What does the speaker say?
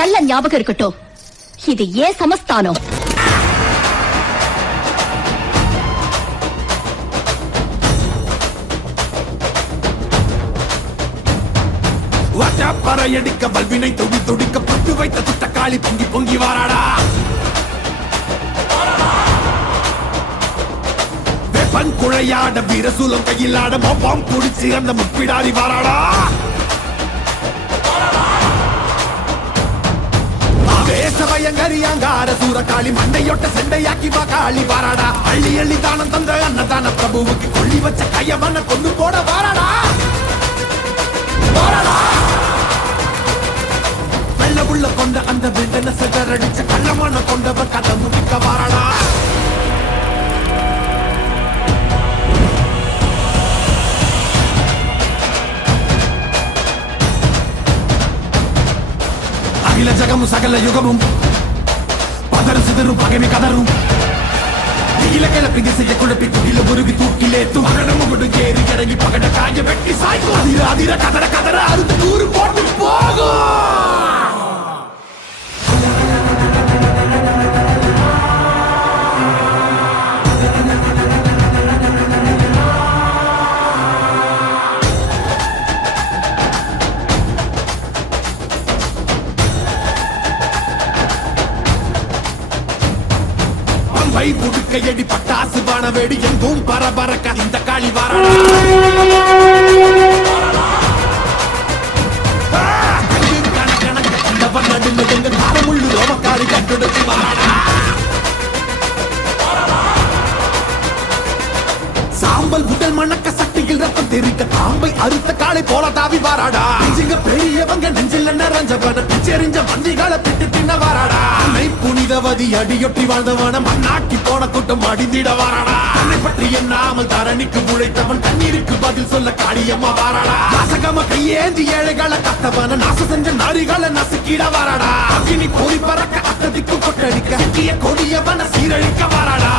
நல்ல ஞாபகம் இருக்கட்டும், இது ஏன் சமஸ்தானம். பறையடிக்க வல்வினை தொடி தொடிக்க பட்டு வைத்த துட்டக்காளி பொங்கி பொங்கி வாராடா. வெப்பன் குழையாட வீரசூலம் கையிலாட மொப்பம் குடிச்சு அந்த முப்பிடாரி வாராடா. ஆவேசவயங்கரியாங்கார சூரகாளி மண்டையொட்ட செண்டையாக்கி வாக்காளி வாராடா. அள்ளி அள்ளி தானம் தந்த அன்னதான பிரபுவுக்கு கொள்ளி வச்ச கையவன கொண்டு போட வாராடா. உள்ள கொண்ட அந்த விண்டன செதறடிச்ச கள்ளமான கொண்டவர் கதை முடிக்க வாராடா. அகில ஜகமும் சகல யுகமும் பதறு சிதறும் பகைமை கதரும். நீல கிளப்பி திசையை குழப்பி துடில உருவி தூக்கிலேத்தும் மகனமும் ஏறி இறங்கி பகட காய வெட்டி சாய்க்கும். அதிர அதிர கதற கதற அறுத்து கூறு போட்டு போகும். புடுக்கையடி பட்டாசு வானவேடி எங்கும் பரபரக்க இந்த காளி வாராடா. தாரமுள்ளு ரோமக்காளி கண்டுடுச்சு வாராடா. சாம்பல் உடல் மணக்க சக்தியில் ரத்தம் தெரிக்க தாம்பை அறுத்த காளை போல தாவி வாராடா. நெஞ்சிங்க பெரியவங்க நெஞ்சில் நிறைஞ்சவன பிச்செறிஞ்ச மந்திகளை பிட்டு தின்ன வாராடா. புனிதவதி அடியொற்றி வாழ்ந்தவன மண்ணாக்கி போன கூட்டம் அடிந்திட வாராடா. தன்னை பற்றி எண்ணாமல் தரணிக்கு உழைத்தவன் தண்ணீருக்கு பதில் சொல்ல காளியம்மா வாராடா. நாசகம கையேந்தி ஏழைகளை கத்தவன நாச செஞ்ச நாரிகளை நசுக்கிட வாராடா. அக்கினி போய் பறக்க அத்ததிக்கு கொட்டடிக்க கொடியவன சீரழிக்க வாராடா.